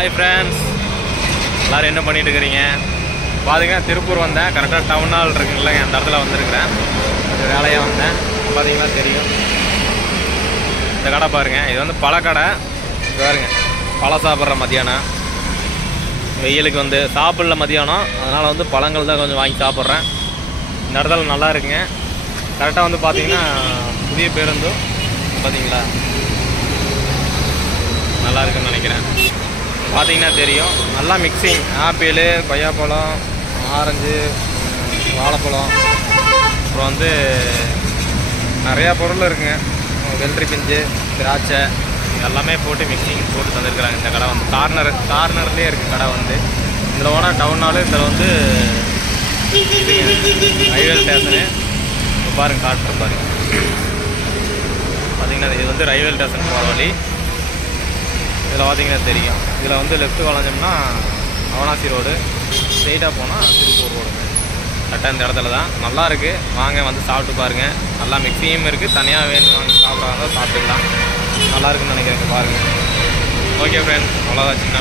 Hi friends, எல்லோரும் என்ன பண்ணிட்டு இருக்கிறீங்க? பார்த்தீங்கன்னா திருப்பூர் வந்தேன். கரெக்டாக டவுன் ஹால் இருக்குங்களா, அந்த இடத்துல வந்திருக்கிறேன். வேலையாக வந்தேன். பார்த்தீங்கன்னா தெரியும் இந்த கடை பாருங்கள். இது வந்து பழக்கடை பாருங்க. பழம் சாப்பிட்ற மதியானம் வெயிலுக்கு வந்து சாப்பிடல மதியானம், அதனால் வந்து பழங்கள் தான் கொஞ்சம் வாங்கி சாப்பிட்றேன். இந்த இடத்துல நல்லா இருக்குங்க. கரெக்டாக வந்து பார்த்தீங்கன்னா புதிய பேருந்தும் பார்த்தீங்களா நல்லா இருக்குன்னு நினைக்கிறேன். பார்த்தீங்கன்னா தெரியும், நல்லா மிக்சிங். ஆப்பிள், கொய்யாப்பழம், ஆரஞ்சு, வாழைப்பழம், அப்புறம் வந்து நிறையா பொருள் இருக்குங்க. வெள்ளரி பிஞ்சு, திராட்சை எல்லாமே போட்டு மிக்சிங் போட்டு தந்துருக்குறாங்க. இந்த கடை வந்து கார்னர்லேயே இருக்குது கடை வந்து. இதில் போனால் டவுன் ஹாலு, இதில் வந்து ரயில்வே ஸ்டேஷனு பாருங்கள், காட்டுற பாருங்க. பார்த்தீங்கன்னா இது வந்து ரயில்வே ஸ்டேஷன் போகிற வழி. இதில் பார்த்தீங்கன்னா தெரியும். இதில் வந்து லெஃப்ட் வளைஞ்சோம்னா அவனாசி ரோடு, ஸ்ட்ரெயிட்டாக போனால் திருப்பூர் ரோடு. கரெக்டாக இந்த இடத்துல தான். நல்லா இருக்குது, வாங்க வந்து சாப்பிட்டு பாருங்கள். நல்லா மிக்சியும் இருக்குது, தனியாக வேணும் வாங்க சாப்பிட்றாங்க சாப்பிட்டுக்கலாம். நல்லா இருக்குன்னு நினைக்கிறேன். பாருங்கள். ஓகே ஃப்ரெண்ட்ஸ், அவ்வளோதான். சின்ன